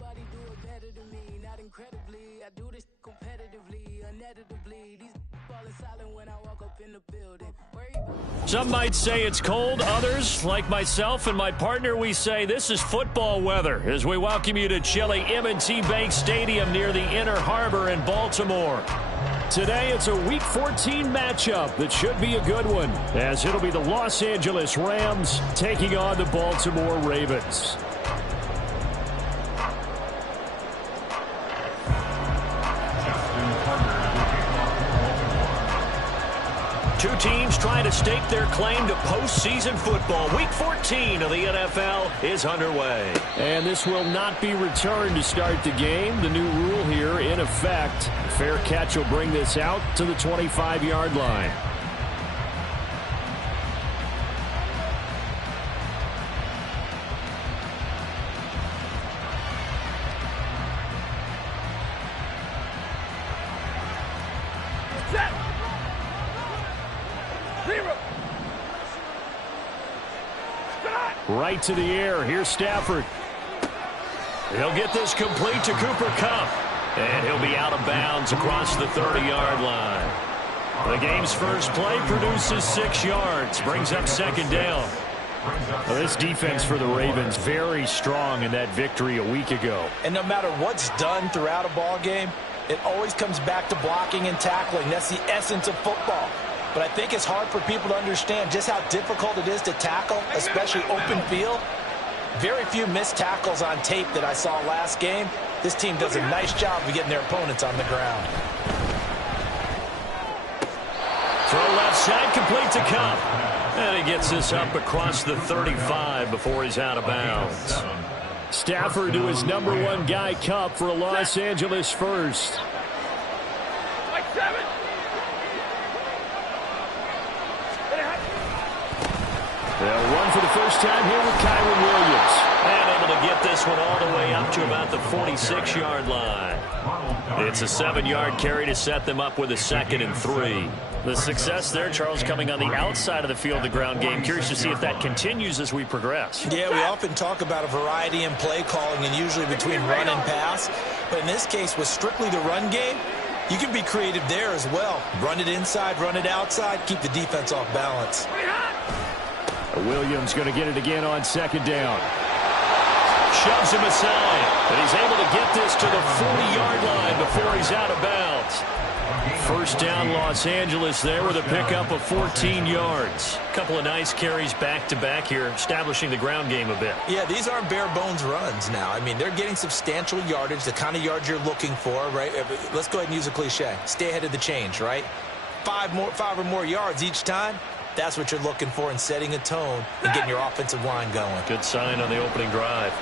Nobody do it better than me, not incredibly. I do this competitively, uneditably. These falling silent when I walk up in the building. Some might say it's cold. Others, like myself and my partner, we say this is football weather as we welcome you to chilly M&T Bank Stadium near the Inner Harbor in Baltimore. Today, it's a Week 14 matchup that should be a good one, as it'll be the Los Angeles Rams taking on the Baltimore Ravens. Two teams trying to stake their claim to postseason football. Week 14 of the NFL is underway. And this will not be returned to start the game. The new rule here in effect. Fair catch will bring this out to the 25-yard line. Right to the air. Here's Stafford. He'll get this complete to Cooper Kupp. And he'll be out of bounds across the 30-yard line. The game's first play produces 6 yards. Brings up second down. Well, this defense for the Ravens very strong in that victory a week ago. And no matter what's done throughout a ball game, it always comes back to blocking and tackling. That's the essence of football. But I think it's hard for people to understand just how difficult it is to tackle, especially open field. Very few missed tackles on tape that I saw last game. This team does a nice job of getting their opponents on the ground. Throw left side, complete to Kupp. And he gets this up across the 35 before he's out of bounds. Stafford to his number one guy, Kupp, for a Los Angeles first. They'll run for the first time here with Kyren Williams. And able to get this one all the way up to about the 46-yard line. It's a 7-yard carry to set them up with a 2nd and 3. The success there, Charles, coming on the outside of the field, the ground game. Curious to see if that continues as we progress. Yeah, we often talk about a variety in play calling and usually between run and pass. But in this case, with strictly the run game, you can be creative there as well. Run it inside, run it outside, keep the defense off balance. Williams going to get it again on second down. Shoves him aside, and he's able to get this to the 40-yard line before he's out of bounds. First down, Los Angeles there with a pickup of 14 yards. A couple of nice carries back-to-back here, establishing the ground game a bit. Yeah, these aren't bare-bones runs now. I mean, they're getting substantial yardage, the kind of yards you're looking for, right? Let's go ahead and use a cliche. Stay ahead of the change, right? 5 or more yards each time. That's what you're looking for in setting a tone and getting your offensive line going. Good sign on the opening drive.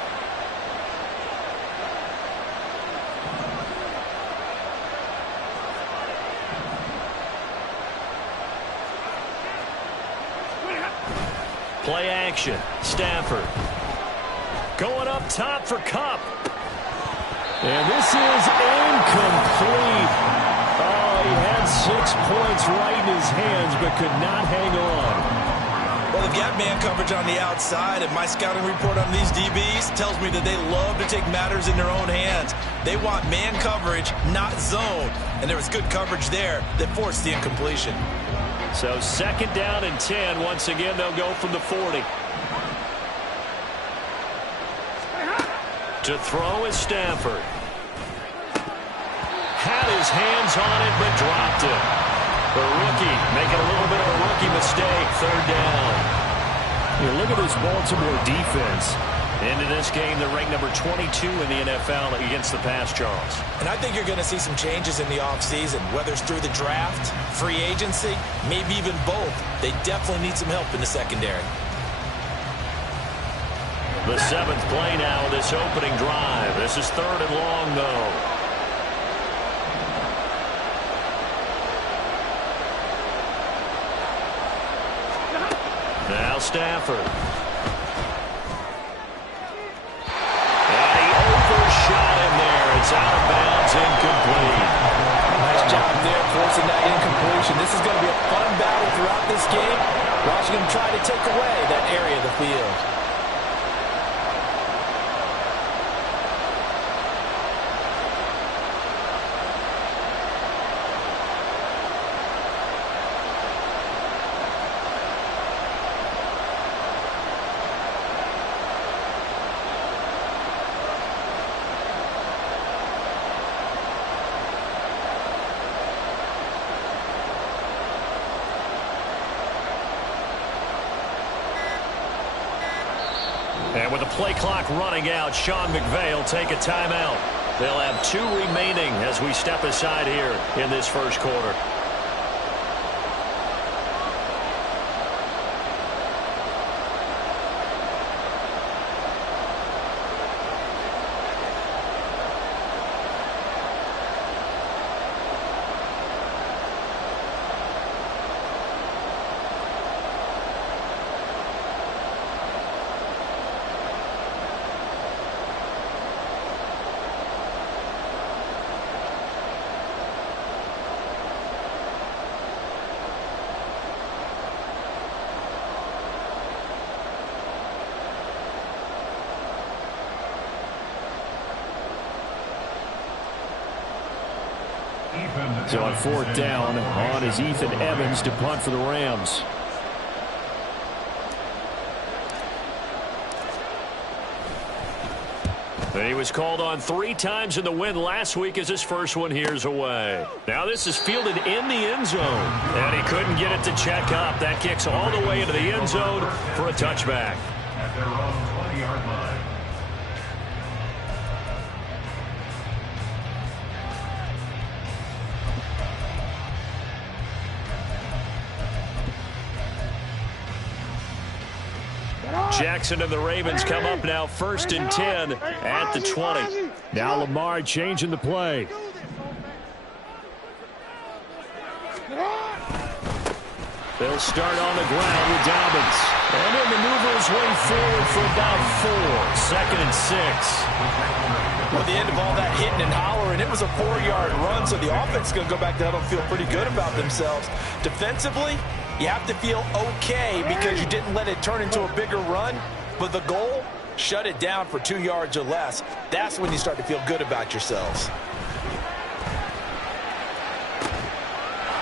Play action. Stafford. Going up top for Kupp. And this is incomplete. Oh, he had 6 points right in his hands, but could not hang on. Well, they've got man coverage on the outside, and my scouting report on these DBs tells me that they love to take matters in their own hands. They want man coverage, not zone. And there was good coverage there that forced the incompletion. So 2nd down and 10. Once again, they'll go from the 40. To throw is Stafford. Had his hands on it, but dropped it. The rookie making a little bit of a rookie mistake. 3rd down. You look at this Baltimore defense. Into this game, they're ranked number 22 in the NFL against the pass, Charles. And I think you're going to see some changes in the offseason, whether it's through the draft, free agency, maybe even both. They definitely need some help in the secondary. The 7th play now of this opening drive. This is 3rd and long, though. Now Stafford. And he overshot him there. It's out of bounds, incomplete. Nice job there forcing that incompletion. This is going to be a fun battle throughout this game. Watching him try to take away that area of the field. And with the play clock running out, Sean McVay will take a timeout. They'll have 2 remaining as we step aside here in this first quarter. So on 4th down, on is Ethan Evans to punt for the Rams. And he was called on 3 times in the win last week as his first one here's away. Now this is fielded in the end zone. And he couldn't get it to check up. That kicks all the way into the end zone for a touchback. At their own 20-yard line. Jackson and the Ravens come up now 1st and 10 at the 20. Now Lamar changing the play. They'll start on the ground with Dobbins. And he'll maneuver his way forward for about 4. 2nd and 6. Well, the end of all that hitting and hollering, it was a 4-yard run, so the offense is going to go back to huddle and feel pretty good about themselves. Defensively, you have to feel okay because you didn't let it turn into a bigger run, but the goal, shut it down for 2 yards or less. That's when you start to feel good about yourselves.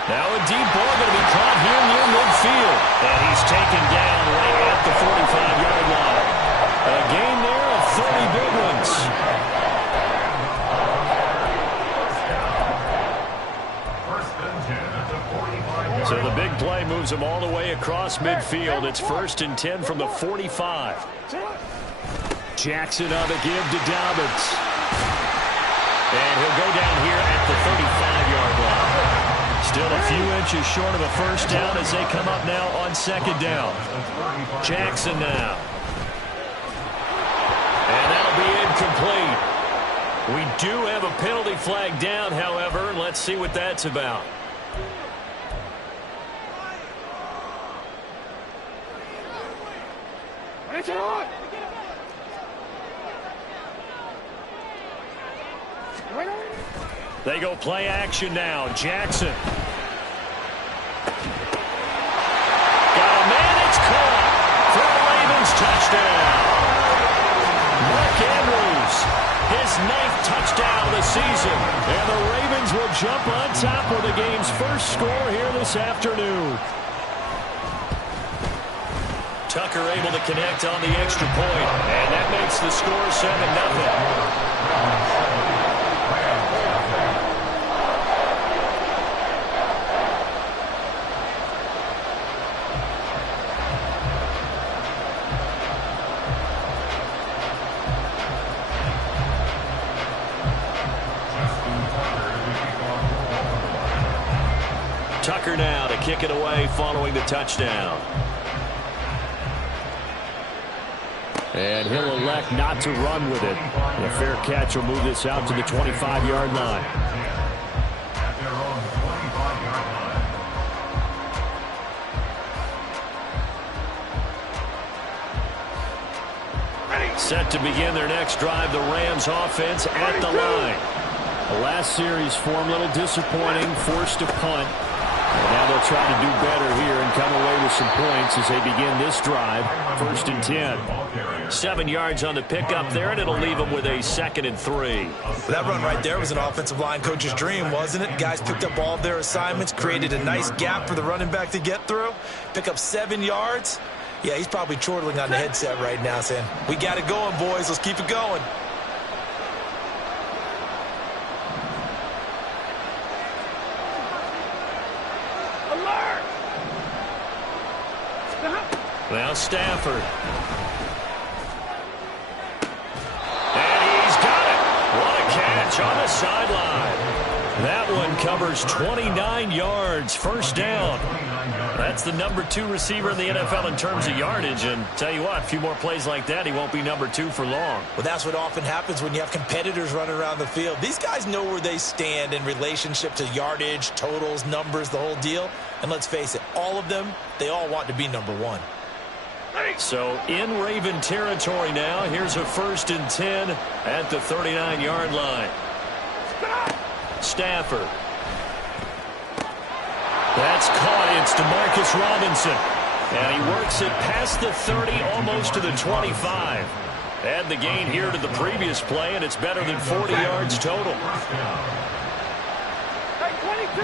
Now a deep ball going to be caught here near midfield. And he's taken down right at the 45-yard line. A gain there of 30 big ones. So the big play moves him all the way across midfield. It's 1st and 10 from the 45. Jackson on the give to Dobbins. And he'll go down here at the 35-yard line. Still a few inches short of a first down as they come up now on 2nd down. Jackson now. And that'll be incomplete. We do have a penalty flag down, however, and let's see what that's about. They go play action now. Jackson. Got a man, it's caught for a Ravens touchdown. Mark Andrews, his 9th touchdown of the season. And the Ravens will jump on top with the game's first score here this afternoon. Tucker able to connect on the extra point, and that makes the score 7-0. Tucker now to kick it away following the touchdown. And he'll elect not to run with it. And a fair catch will move this out to the 25-yard line. At their own 25-yard line. Set to begin their next drive, the Rams offense at the line. The last series form a little disappointing, forced to punt. And now they'll try to do better here and come away with some points as they begin this drive. 1st and 10. 7 yards on the pickup there, and it'll leave them with a 2nd and 3. That run right there was an offensive line coach's dream, wasn't it? Guys picked up all of their assignments, created a nice gap for the running back to get through, pick up 7 yards. Yeah, he's probably chortling on the headset right now saying, we got it going, boys. Let's keep it going. Now Stafford. covers 29 yards, first down. That's the number 2 receiver in the NFL in terms of yardage. And tell you what, a few more plays like that, he won't be number 2 for long. Well, that's what often happens when you have competitors running around the field. These guys know where they stand in relationship to yardage, totals, numbers, the whole deal. And let's face it, all of them, they all want to be number 1. So in Raven territory now, here's a 1st and 10 at the 39-yard line. Stafford. That's caught. It's DeMarcus Robinson. And he works it past the 30, almost to the 25. Add the gain here to the previous play, and it's better than 40 yards total. Hey, 22!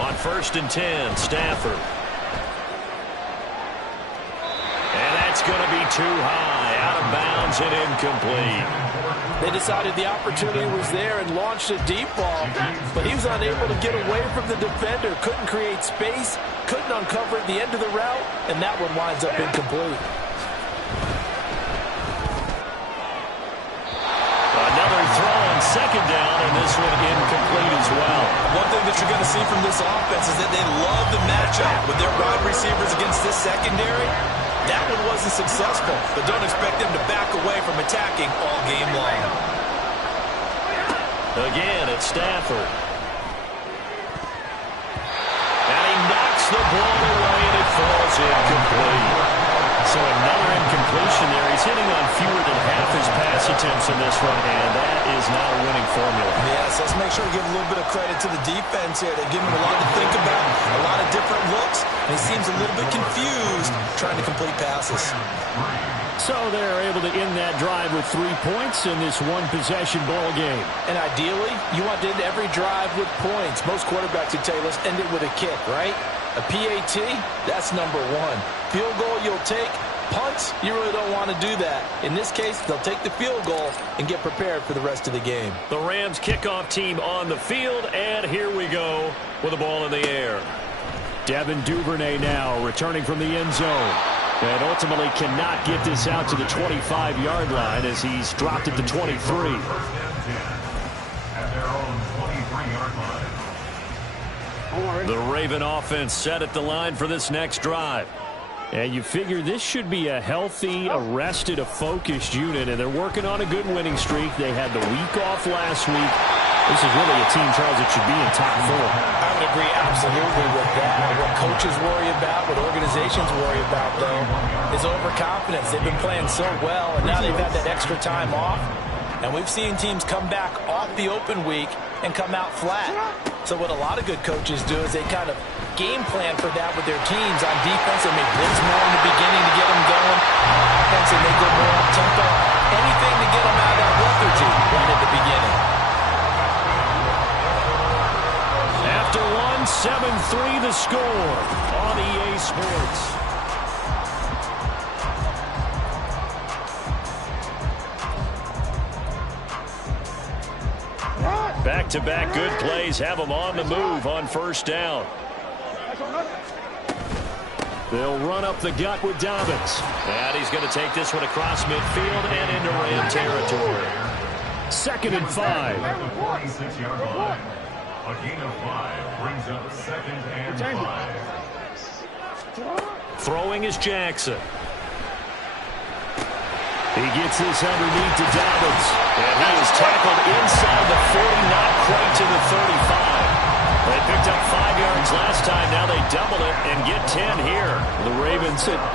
On 1st and 10, Stafford. And that's going to be too high, out of bounds and incomplete. They decided the opportunity was there and launched a deep ball, but he was unable to get away from the defender, couldn't create space, couldn't uncover at the end of the route, and that one winds up incomplete. Another throw on 2nd down, and this one incomplete as well. One thing that you're going to see from this offense is that they love the matchup with their wide receivers against this secondary. That one wasn't successful, but don't expect them to back away from attacking all game long. Again, it's Stafford. And he knocks the ball away, and it falls incomplete. So another incompletion there. He's hitting on fewer than half his pass attempts in this one, and that is not a winning formula. Yes, let's make sure we give a little bit of credit to the defense here. They give him a lot to think about, a lot of different looks, and he seems a little bit confused trying to complete passes. So they're able to end that drive with 3 points in this one-possession ball game. And ideally, you want to end every drive with points. Most quarterbacks would tell you, let's end it with a kick, right? A PAT, that's number 1. Field goal you'll take. Punts, you really don't want to do that. In this case, they'll take the field goal and get prepared for the rest of the game. The Rams kickoff team on the field, and here we go with the ball in the air. Devin Duvernay now returning from the end zone. And ultimately cannot get this out to the 25-yard line as he's dropped at the 23. At their own 23-yard line. The Raven offense set at the line for this next drive. And you figure this should be a healthy, a focused unit, and they're working on a good winning streak. They had the week off last week. This is really a team, Charles, that should be in top 4. I would agree absolutely with that. What coaches worry about, what organizations worry about, though, is overconfidence. They've been playing so well, and now they've had that extra time off. And we've seen teams come back off the open week and come out flat. So what a lot of good coaches do is they kind of game plan for that with their teams. On defense, they may blitz more in the beginning to get them going. On offense, and they go more up-tempo. Anything to get them out of that lethargy right at the beginning. After 7-3 the score on EA Sports. Back-to-back good plays have them on the move on 1st down. They'll run up the gut with Dobbins. And he's going to take this one across midfield and into Ram territory. 2nd and 5. At the 46-yard line. A gain of 5 brings up 2nd and 5. Throwing is Jackson. He gets this underneath to Dobbins. And he is tackled inside the 40, not quite to the 35. They picked up 5 yards last time. Now they double it and get 10 here. The Ravens at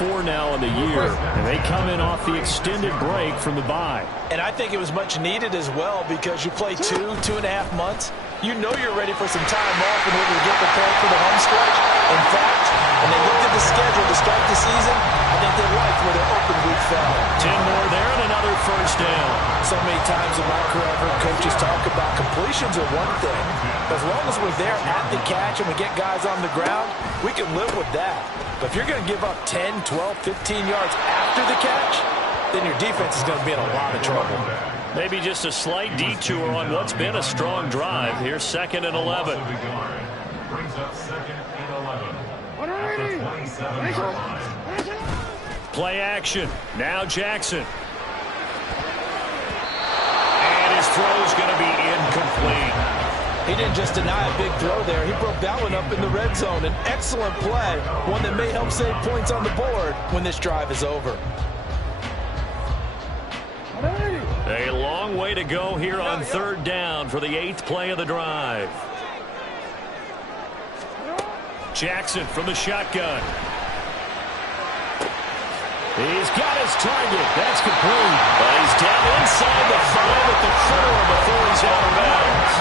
8-4 now in the year. And they come in off the extended break from the bye. And I think it was much needed as well because you play 2.5 months. You know you're ready for some time off in order to get prepared for the home stretch. In fact, when they looked at the schedule to start the season, I think they liked where their open week fell. 10 more there and another 1st down. So many times in my career I've heard coaches talk about completions are one thing. As long as we're there at the catch and we get guys on the ground, we can live with that. But if you're going to give up 10, 12, 15 yards after the catch, then your defense is going to be in a lot of trouble. Maybe just a slight detour on what's been a strong drive. Here's 2nd and 11. Brings up 2nd and 11. At the 27-yard line. Play action. Now Jackson. He didn't just deny a big throw there. He broke that one up in the red zone. An excellent play, one that may help save points on the board when this drive is over. A long way to go here on third down for the 8th play of the drive. Jackson from the shotgun. He's got his target. That's complete. But he's down inside the 5 at the 4 before he's out of bounds.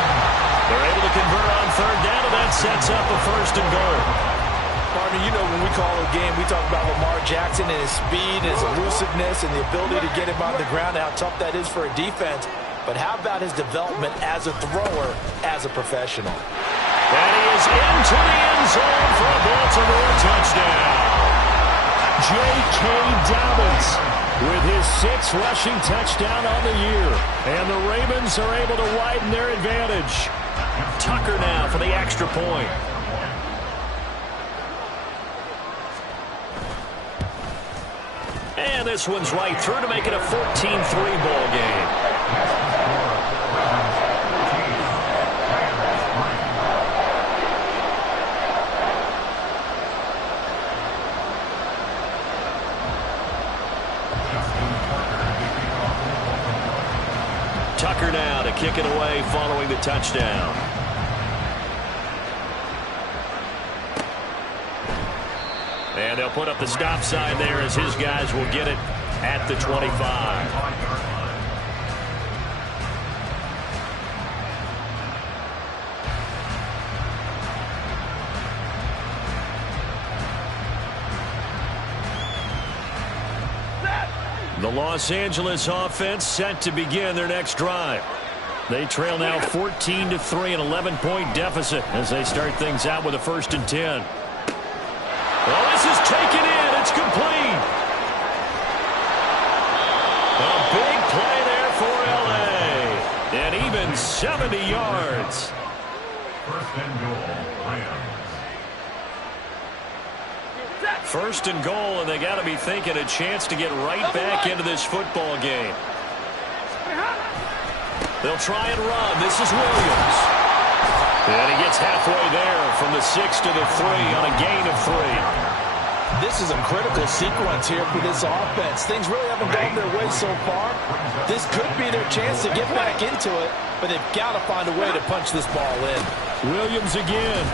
They're able to convert on third down, and that sets up a 1st and goal. Partner, you know when we call a game, we talk about Lamar Jackson and his speed, his elusiveness, and the ability to get him on the ground and how tough that is for a defense. But how about his development as a thrower, as a professional? And he is into the end zone for a Baltimore touchdown. J.K. Dobbins with his 6th rushing touchdown on the year. And the Ravens are able to widen their advantage. Tucker now for the extra point. And this one's right through to make it a 14-3 ball game. Tucker now to kick it away following the touchdown. And they'll put up the stop sign there as his guys will get it at the 25. The Los Angeles offense set to begin their next drive. They trail now 14-3, an 11-point deficit as they start things out with a 1st and 10. Well, this is taken in. It's complete. A big play there for L.A. And even 70 yards. 1st and goal, Rams. 1st and goal, and they got to be thinking a chance to get right back into this football game. They'll try and run. This is Williams. And he gets halfway there from the 6 to the 3 on a gain of 3. This is a critical sequence here for this offense. Things really haven't gone their way so far. This could be their chance to get back into it, but they've got to find a way to punch this ball in. Williams again.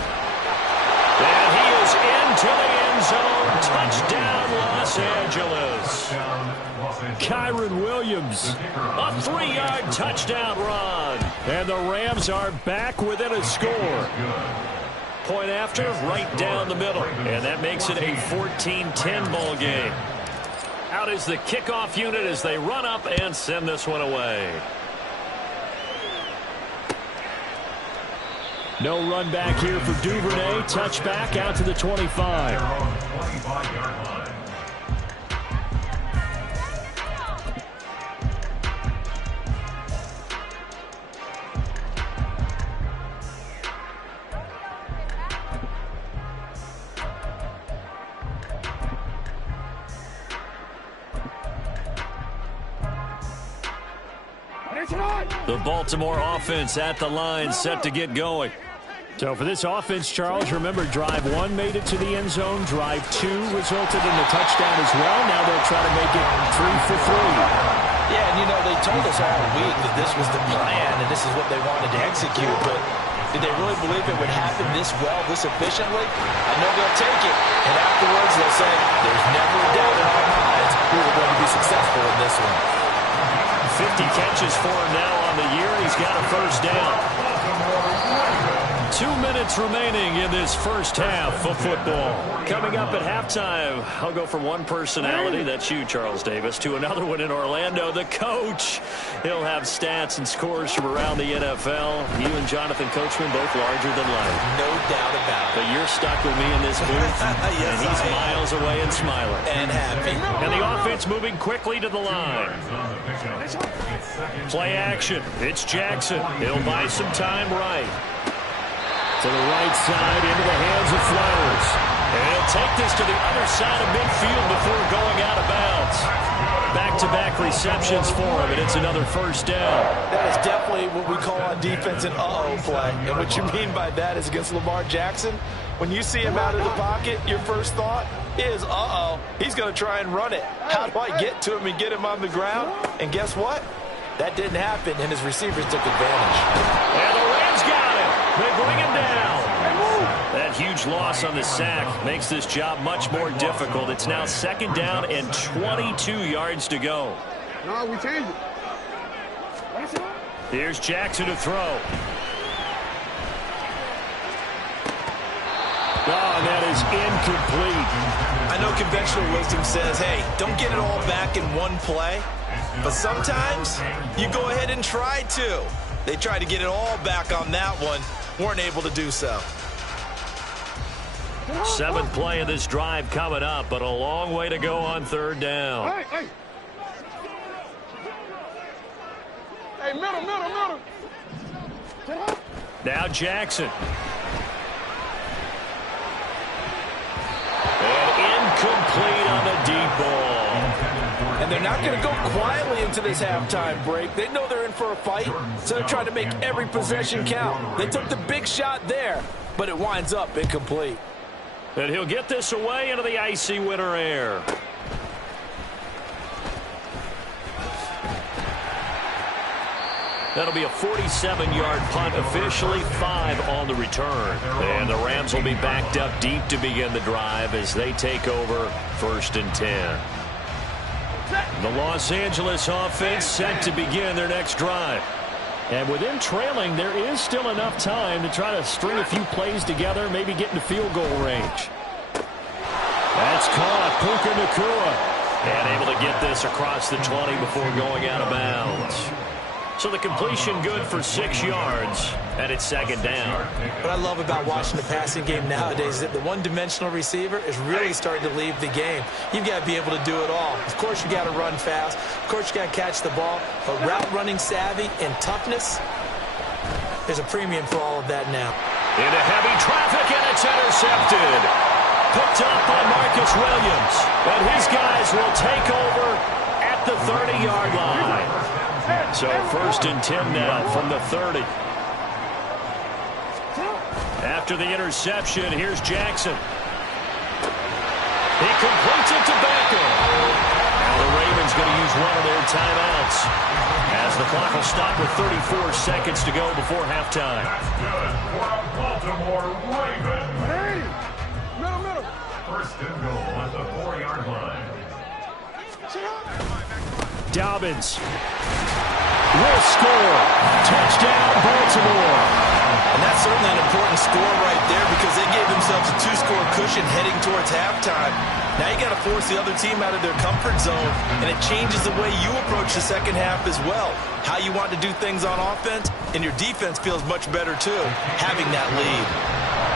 And he is into the end zone. Touchdown, Los Angeles. Kyron Williams, a 3-yard touchdown run. And the Rams are back within a score. Point after, right down the middle. And that makes it a 14-10 ball game. Out is the kickoff unit as they run up and send this one away. No run back here for Duvernay. Touchback out to the 25. The Baltimore offense at the line, set to get going. So for this offense, Charles, remember drive 1 made it to the end zone. Drive 2 resulted in the touchdown as well. Now they'll try to make it 3 for 3. Yeah, and you know, they told us all week that this was the plan and this is what they wanted to execute, but did they really believe it would happen this well, this efficiently? I know they'll take it, and afterwards they'll say, there's never a doubt in our minds we were going to be successful in this one. 50 catches for him now on the year. He's got a 1st down. 2 minutes remaining in this first half of football. Coming up at halftime, I'll go from one personality, that's you, Charles Davis, to another one in Orlando, the coach. He'll have stats and scores from around the NFL. You and Jonathan Coachman both larger than life. No doubt about it. But you're stuck with me in this booth, yes, and he's miles away and smiling. And happy. And the offense moving quickly to the line. Play action. It's Jackson. He'll buy some time right. To the right side, into the hands of Flowers. And he'll take this to the other side of midfield before going out of bounds. Back-to-back receptions for him, and it's another first down. That is definitely what we call on defense an uh-oh play. And what you mean by that is against Lamar Jackson, when you see him out of the pocket, your first thought is, uh-oh, he's going to try and run it. How do I get to him and get him on the ground? And guess what? That didn't happen, and his receivers took advantage. And the Rams got him. They bring him down. That huge loss on the sack makes this job much more difficult. It's now second down and 22 yards to go. No, we changed it. Here's Jackson to throw. Oh, that is incomplete. I know conventional wisdom says, hey, don't get it all back in one play. But sometimes you go ahead and try to. They tried to get it all back on that one. Weren't able to do so. Seventh play of this drive coming up, but a long way to go on third down. Hey, middle. Now Jackson. And incomplete on the deep ball. And they're not going to go quietly into this halftime break. They know they're in for a fight, so they're trying to make every possession count. They took the big shot there, but it winds up incomplete. And he'll get this away into the icy winter air. That'll be a 47-yard punt, officially 5 on the return. And the Rams will be backed up deep to begin the drive as they take over 1st and 10. The Los Angeles offense set to begin their next drive. And with them trailing, there is still enough time to try to string a few plays together, maybe get into field goal range. That's caught. Puka Nacua. And able to get this across the 20 before going out of bounds. So the completion good for 6 yards, and it's second down. What I love about watching the passing game nowadays is that the one-dimensional receiver is really starting to leave the game. You've got to be able to do it all. Of course, you got to run fast. Of course, you got to catch the ball. But route running savvy and toughness, there's a premium for all of that now. Into heavy traffic, and it's intercepted. Picked up by Marcus Williams. And his guys will take over at the 30-yard line. So 1st and 10 now from the 30. After the interception, here's Jackson. He completes it to Beckham. Now the Ravens going to use one of their timeouts as the clock will stop with 34 seconds to go before halftime. That's good for a Baltimore Ravens. Middle. 1st and goal at the 4-yard line. Dobbins will score. Touchdown, Baltimore. And that's certainly an important score right there because they gave themselves a 2-score cushion heading towards halftime. Now you got to force the other team out of their comfort zone, and it changes the way you approach the second half as well. How you want to do things on offense, and your defense feels much better too, having that lead.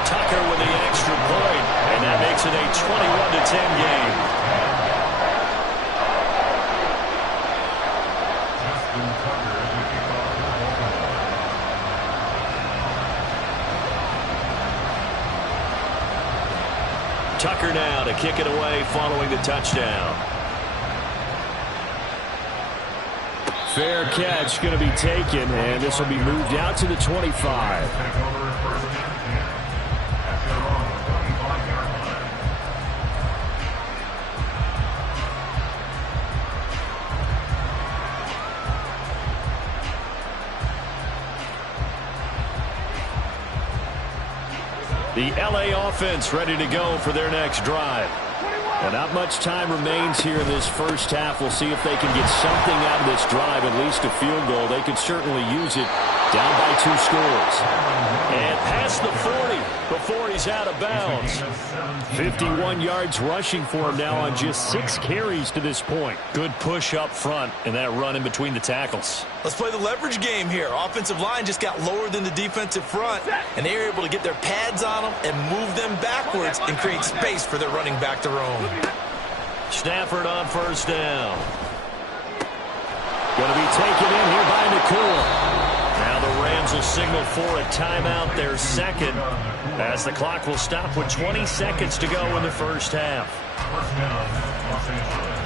Tucker with the extra point, and that makes it a 21-10 game. Tucker now to kick it away following the touchdown. Fair catch going to be taken, and this will be moved out to the 25. The LA offense ready to go for their next drive. And not much time remains here in this first half. We'll see if they can get something out of this drive, at least a field goal. They could certainly use it down by 2 scores. And past the 40 before he's out of bounds. 51 yards rushing for him now on just 6 carries to this point. Good push up front and that run in between the tackles. Let's play the leverage game here. Offensive line just got lower than the defensive front, and they were able to get their pads on them and move them backwards and create space for their running back to roam. Stafford on 1st down. Going to be taken in here by Nacua. Now the Rams Ravens will signal for a timeout, their second, as the clock will stop with 20 seconds to go in the first half. First down, Los Angeles.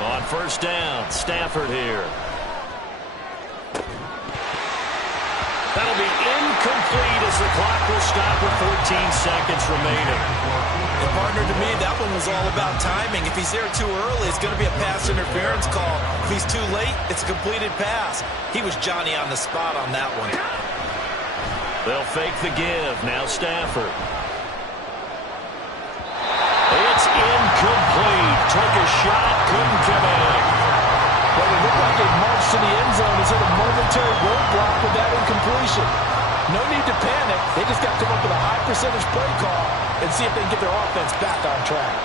On first down, Stafford here. That'll be incomplete as the clock will stop with 14 seconds remaining. And partner, to me, that one was all about timing. If he's there too early, it's going to be a pass interference call. If he's too late, it's a completed pass. He was Johnny on the spot on that one. They'll fake the give. Now Stafford. It's incomplete. Took a shot, couldn't connect. Well, it looked like it marched to the end zone. Is it a momentary roadblock with that incompletion? No need to panic. They just got to come up with a high percentage play call and see if they can get their offense back on track.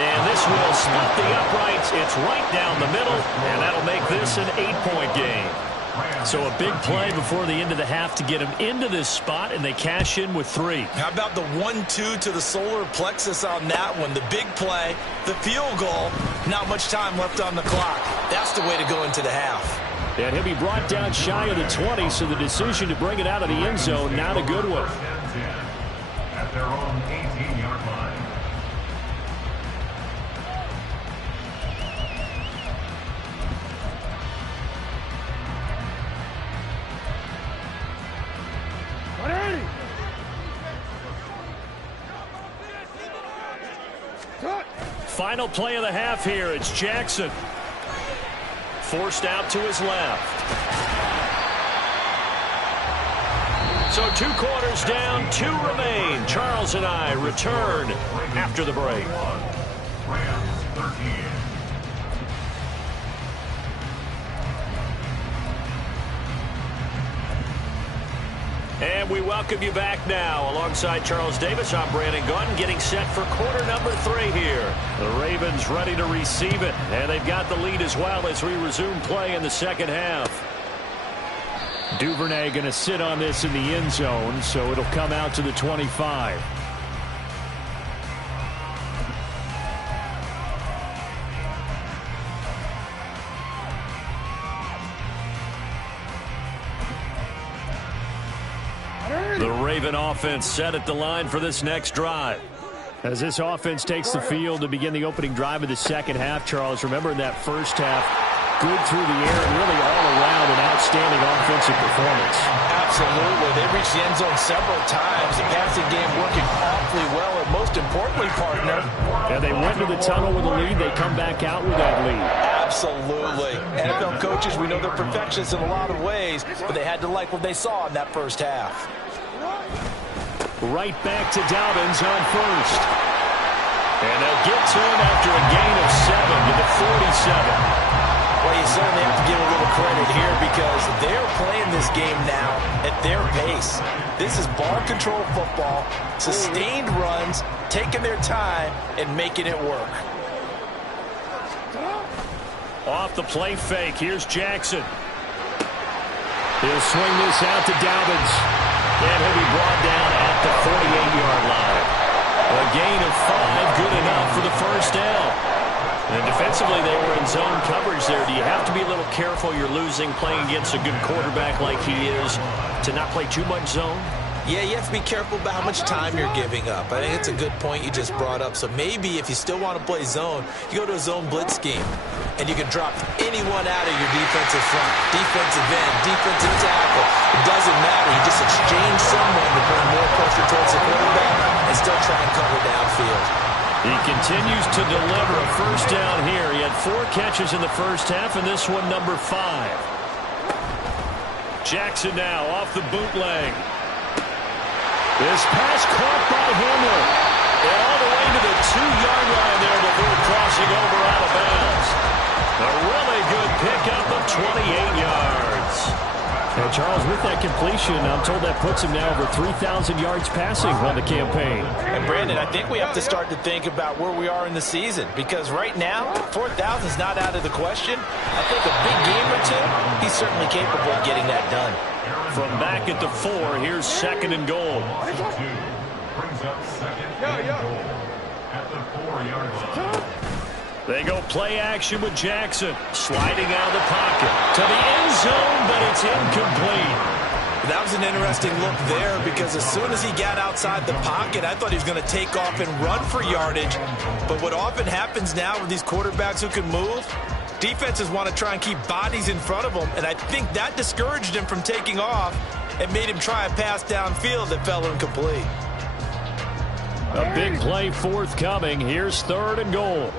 And this will split the uprights. It's right down the middle, and that'll make this an 8-point game. So a big play before the end of the half to get them into this spot, and they cash in with 3. How about the 1-2 to the solar plexus on that one? The big play, the field goal, not much time left on the clock. That's the way to go into the half. And he'll be brought down shy of the 20, so the decision to bring it out of the end zone, not a good one. At their own 18-yard line. Final play of the half here. It's Jackson. Forced out to his left. So 2 quarters down, 2 remain. Charles and I return after the break. Rams 13. And we welcome you back now. Alongside Charles Davis, I'm Brandon Gunn, getting set for quarter number 3 here. The Ravens ready to receive it, and they've got the lead as well as we resume play in the second half. Duvernay going to sit on this in the end zone, so it'll come out to the 25. The Raven offense set at the line for this next drive. As this offense takes the field to begin the opening drive of the second half, Charles, remember in that first half, good through the air and really all around an outstanding offensive performance. Absolutely. They reached the end zone several times. The passing game working awfully well, and most importantly, partner. And they went to the tunnel with a lead. They come back out with that lead. Absolutely. NFL coaches, we know they're perfectionists in a lot of ways, but they had to like what they saw in that first half. Right back to Dobbins on first. And they'll get to him after a gain of 7 to the 47. Well, you certainly have to give a little credit here because they're playing this game now at their pace. This is ball control football, sustained runs, taking their time, and making it work. Off the play fake, here's Jackson. He'll swing this out to Dobbins. And he'll be brought down at the 48-yard line. A gain of 5, good enough for the first down. And defensively, they were in zone coverage there. Do you have to be a little careful you're losing playing against a good quarterback like he is to not play too much zone? Yeah, you have to be careful about how much time you're giving up. I think it's a good point you just brought up. So maybe if you still want to play zone, you go to a zone blitz scheme. And you can drop anyone out of your defensive front, defensive end, defensive tackle. It doesn't matter. You just exchange someone to bring more pressure towards the quarterback and still try and cover downfield. He continues to deliver a first down here. He had 4 catches in the first half, and this one number 5. Jackson now off the bootleg. This pass caught by Hamler. And all the way to the 2-yard line there before crossing over out of bounds. A really good pickup of 28 yards. And Charles, with that completion, I'm told that puts him now over 3,000 yards passing on the campaign. And Brandon, I think we have to start to think about where we are in the season, because right now, 4,000 is not out of the question. I think a big game or two, he's certainly capable of getting that done. From back at the 4, here's 2nd and goal. Brings up 2nd and goal at the 4-yard line. They go play action with Jackson. Sliding out of the pocket to the end zone, but it's incomplete. That was an interesting look there, because as soon as he got outside the pocket, I thought he was going to take off and run for yardage. But what often happens now with these quarterbacks who can move, defenses want to try and keep bodies in front of them, and I think that discouraged him from taking off and made him try a pass downfield that fell incomplete. A big play forthcoming. Here's 3rd and goal.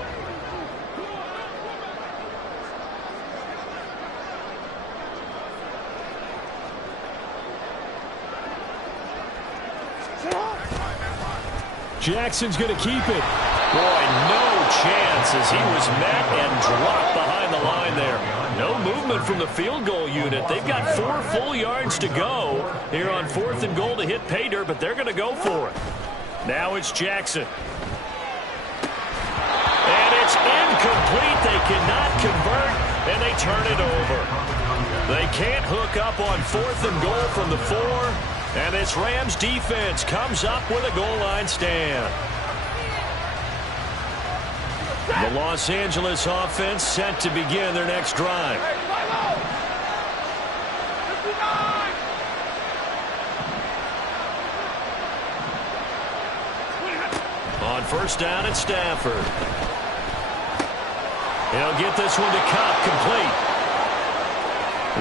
Jackson's going to keep it. Boy, no chance as he was met and dropped behind the line there. No movement from the field goal unit. They've got 4 full yards to go here on 4th and goal to hit pay dirt, but they're going to go for it. Now it's Jackson. And it's incomplete. They cannot convert, and they turn it over. They can't hook up on 4th and goal from the 4. And this Rams defense comes up with a goal line stand. The Los Angeles offense set to begin their next drive. On 1st down at Stafford. He'll get this one to Cup, complete.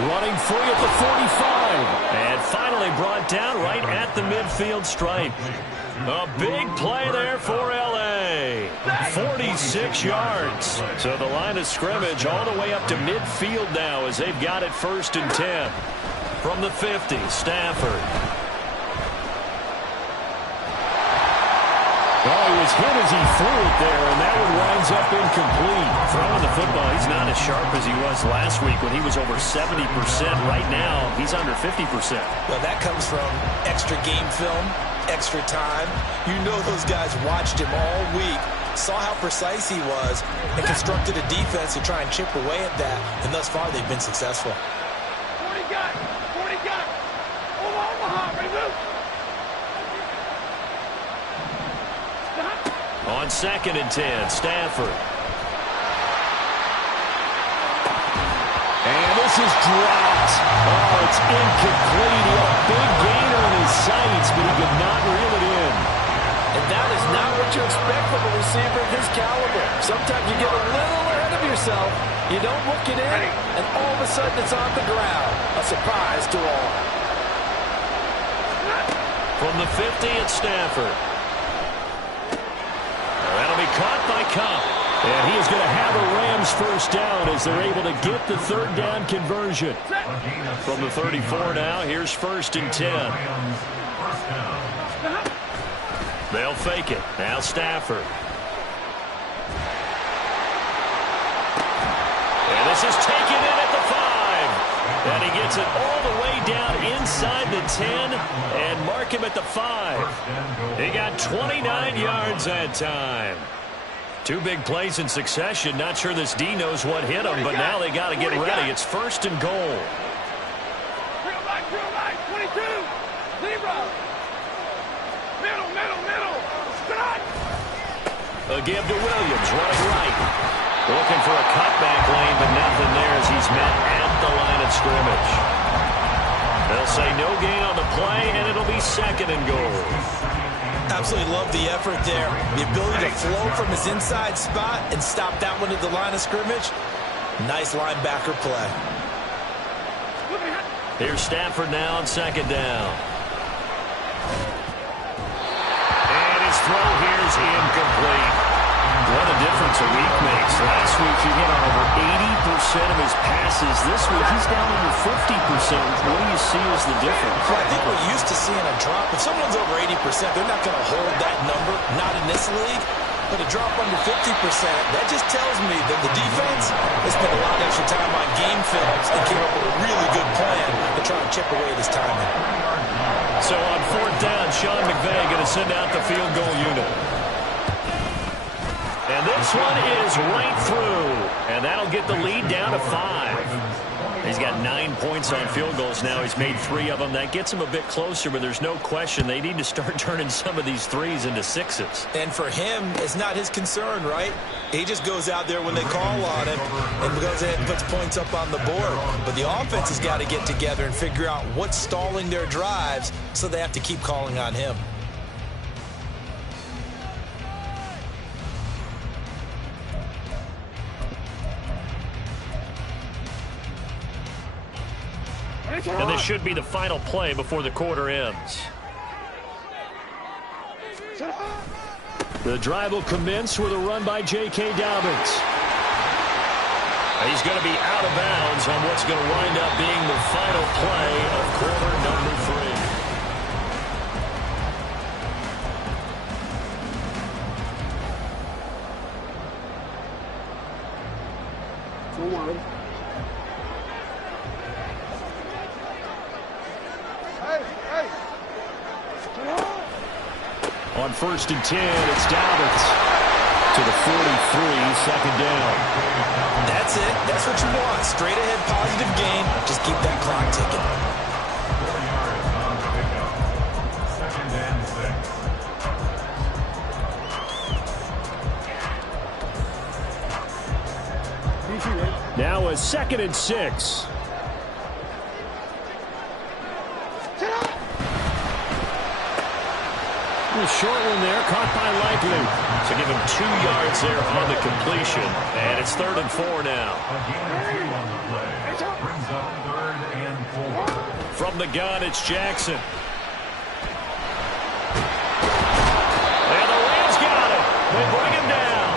Running free at the 45. And finally brought down right at the midfield stripe. A big play there for L.A. 46 yards. So the line of scrimmage all the way up to midfield now as they've got it 1st and 10. From the 50, Stafford. Oh, he was hit as he threw it there, and that one winds up incomplete. Throwing the football, he's not as sharp as he was last week when he was over 70%. Right now, he's under 50%. Well, that comes from extra game film, extra time. You know those guys watched him all week, saw how precise he was, and constructed a defense to try and chip away at that. And thus far, they've been successful. 40 got. Omaha, ready, move. On 2nd and 10, Stafford. And this is dropped. Oh, it's incomplete. He had a big gainer in his sights, but he could not reel it in. And that is not what you expect from a receiver of his caliber. Sometimes you get a little ahead of yourself, you don't look it in, and all of a sudden it's on the ground. A surprise to all. From the 50 at Stafford. That'll be caught by Cup. And he is going to have a Rams 1st down as they're able to get the 3rd down conversion. From the 34 now, here's 1st and 10. They'll fake it. Now Stafford. And this is taken in at the 5. And he gets it all the way down inside the 10 and mark him at the 5. He got 29 yards that time. 2 big plays in succession. Not sure this D knows what hit him, but now they got to get ready. It's 1st and goal. Drill right, 22. Zebra. Middle. Strike. A give to Williams, running right. Looking for a cutback lane, but nothing there as he's met at the line of scrimmage. They'll say no gain on the play, and it'll be 2nd and goal. Absolutely love the effort there. The ability to flow from his inside spot and stop that one at the line of scrimmage. Nice linebacker play. Here's Stafford now on 2nd down. And his throw here is incomplete. What a difference a week makes. Last week he hit on over 80% of his passes. This week he's down under 50%. What do you see as the difference? Well, I think we're used to seeing a drop. If someone's over 80%, they're not going to hold that number, not in this league. But a drop under 50%, that just tells me that the defense has spent a lot of extra time on game films and came up with a really good plan to try and chip away at his timing. So on 4th down, Sean McVay going to send out the field goal unit. And this one is right through. And that'll get the lead down to 5. He's got 9 points on field goals now. He's made 3 of them. That gets him a bit closer, but there's no question they need to start turning some of these 3s into 6s. And for him, it's not his concern, right? He just goes out there when they call on him and goes ahead and puts points up on the board. But the offense has got to get together and figure out what's stalling their drives, so they have to keep calling on him. And this should be the final play before the quarter ends. The drive will commence with a run by J.K. Dobbins. He's going to be out of bounds on what's going to wind up being the final play of quarter number 3. On 1st and 10, it's Dobbins to the 43, 2nd down. That's it. That's what you want. Straight ahead, positive gain. Just keep that clock ticking. 2nd and 6. Now a 2nd and 6. A short one there, caught by Likely. So give him 2 yards there on the completion. And it's 3rd and 4 now. Brings up 3rd and 4. From the gun, it's Jackson. And the Rams got it. They bring him down.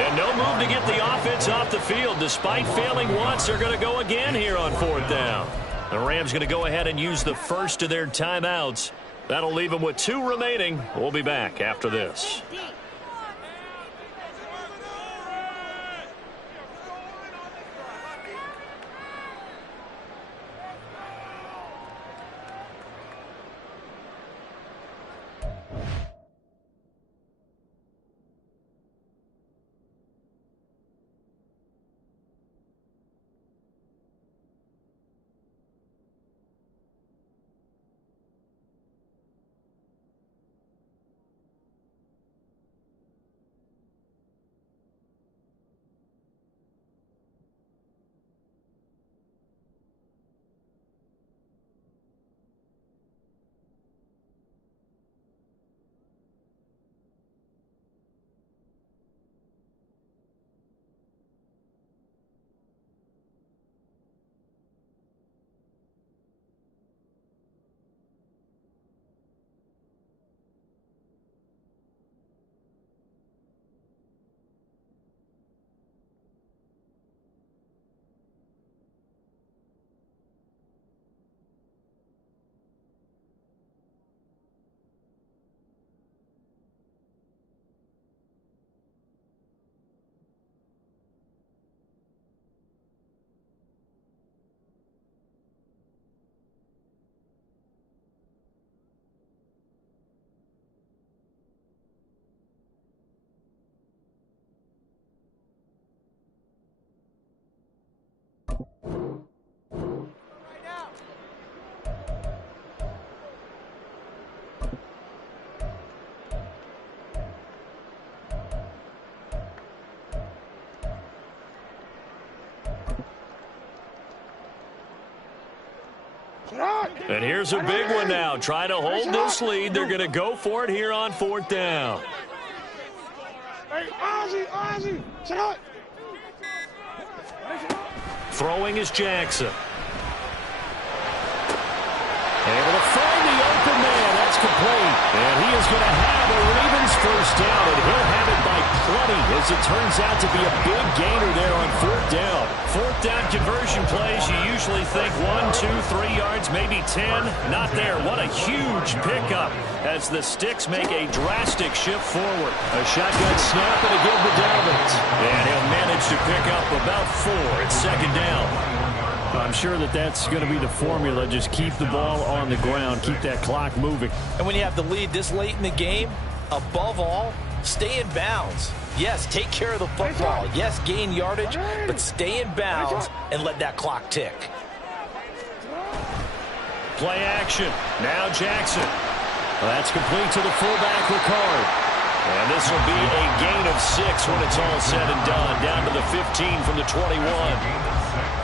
And no move to get the offense off the field. Despite failing once, they're going to go again here on 4th down. The Rams going to go ahead and use the first of their timeouts. That'll leave them with 2 remaining. We'll be back after this. And here's a big one now. Trying to hold this lead. They're going to go for it here on 4th down. Throwing is Jackson. Able to find the open man. That's complete. And he is going to have a Ravens first down, and he'll have it by plenty, as it turns out to be a big gainer there on 4th down. Fourth down conversion plays, you usually think 1, 2, 3 yards, maybe 10. Not there. What a huge pickup as the Sticks make a drastic shift forward. A shotgun snap and a give to Dobbins. And he'll manage to pick up about 4. It's second down. I'm sure that's going to be the formula. Just keep the ball on the ground. Keep that clock moving. And when you have the lead this late in the game, above all, stay in bounds. Yes, take care of the football. Yes, gain yardage, but stay in bounds and let that clock tick. Play action. Now Jackson. That's complete to the fullback, Ricard. And this will be a gain of 6 when it's all said and done. Down to the 15 from the 21.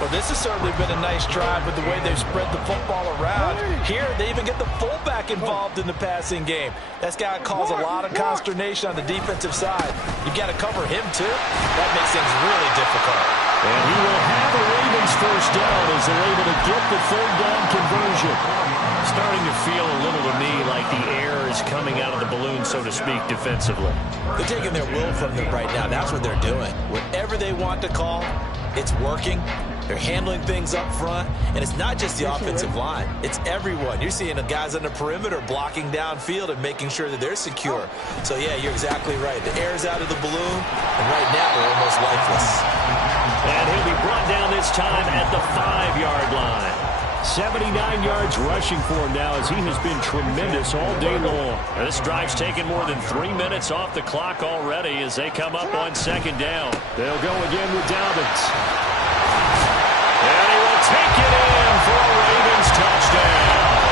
Well, this has certainly been a nice drive with the way they've spread the football around. Here, they even get the fullback involved in the passing game. That's got to cause a lot of consternation on the defensive side. You've got to cover him, too. That makes things really difficult. And he will have a Ravens first down as they're able to get the third down conversion. Starting to feel a little to me like the air is coming out of the balloon, so to speak, defensively. They're taking their will from them right now. That's what they're doing. Whatever they want to call, it's working. They're handling things up front, and it's not just the offensive line. It's everyone. You're seeing the guys on the perimeter blocking downfield and making sure that they're secure. So, yeah, you're exactly right. The air's out of the balloon, and right now they're almost lifeless. And he'll be brought down this time at the 5-yard line. 79 yards rushing for him now as he has been tremendous all day long. And this drive's taken more than 3 minutes off the clock already as they come up on second down. They'll go again with Dobbins. And he will take it in for a Ravens touchdown.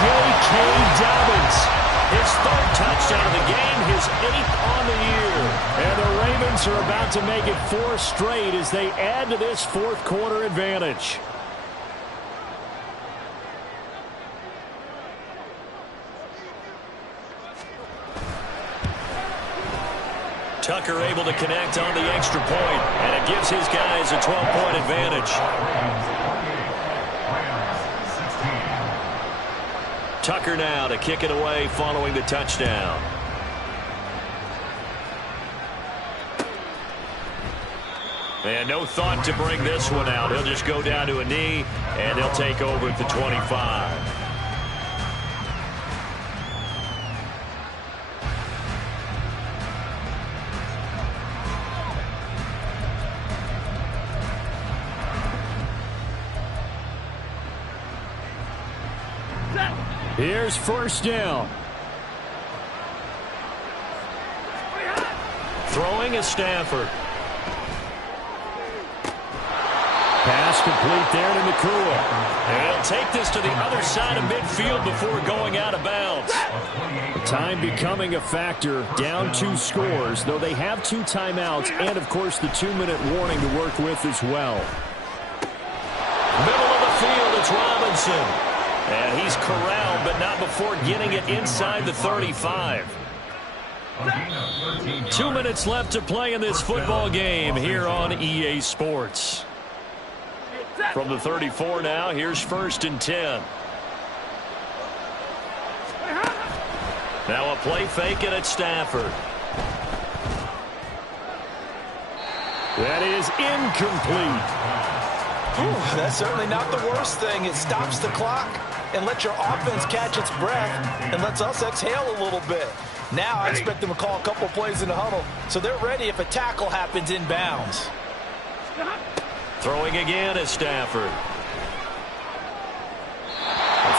J.K. Dobbins, his 3rd touchdown of the game, his 8th on the year. And the Ravens are about to make it 4 straight as they add to this 4th quarter advantage. Tucker able to connect on the extra point, and it gives his guys a 12-point advantage. Tucker now to kick it away following the touchdown. And no thought to bring this one out. He'll just go down to a knee, and he'll take over at the 25. Here's first down. Throwing is Stafford. Pass complete there to Nakua. And he'll take this to the other side of midfield before going out of bounds. Time becoming a factor. Down 2 scores, though they have 2 timeouts and, of course, the 2-minute warning to work with as well. Middle of the field, it's Robinson. And he's corralled, but not before getting it inside the 35. 2 minutes left to play in this football game here on EA Sports. From the 34 now, here's first and 10. Now a play fake and it's Stafford. That is incomplete. Ooh, that's certainly not the worst thing. It stops the clock and lets your offense catch its breath and lets us exhale a little bit. Now I expect them to call a couple plays in the huddle, so they're ready if a tackle happens in bounds. Throwing again is Stafford.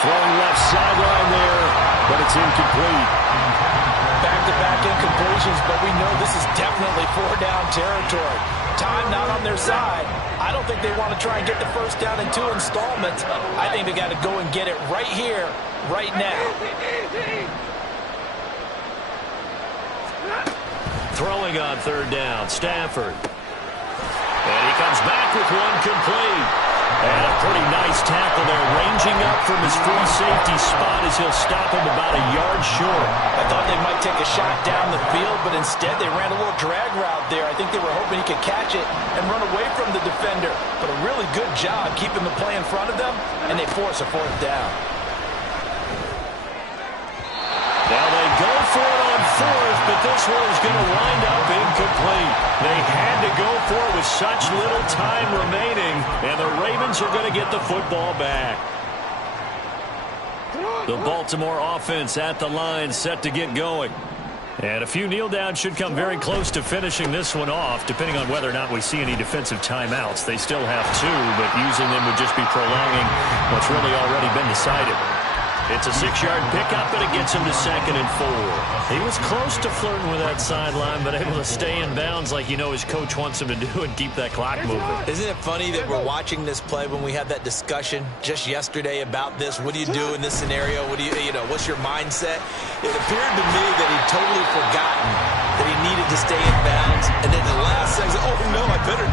Throwing left sideline there, but it's incomplete. Back-to-back incompletions, but we know this is definitely 4-down territory. Time not on their side. I don't think they want to try and get the first down in 2 installments. I think they got to go and get it right here, right now. Throwing on 3rd down, Stafford. And he comes back with one complete. And a pretty nice tackle there, ranging up from his free safety spot as he'll stop him about a yard short. I thought they might take a shot down the field, but instead they ran a little drag route there. I think they were hoping he could catch it and run away from the defender. But a really good job keeping the play in front of them, and they force a 4th down. Now they go for it on fourth, but this one is going to wind up incomplete. They had to go for it with such little time remaining, and the Ravens are going to get the football back. The Baltimore offense at the line, set to get going. And a few kneel downs should come very close to finishing this one off, depending on whether or not we see any defensive timeouts. They still have 2, but using them would just be prolonging what's really already been decided. It's a 6-yard pickup, but it gets him to 2nd and 4. He was close to flirting with that sideline, but able to stay in bounds like his coach wants him to do and keep that clock moving. Isn't it funny that we're watching this play when we had that discussion just yesterday about this? What do you do in this scenario? What do what's your mindset? It appeared to me that he'd totally forgotten that he needed to stay in bounds, and then the last second, oh no, I better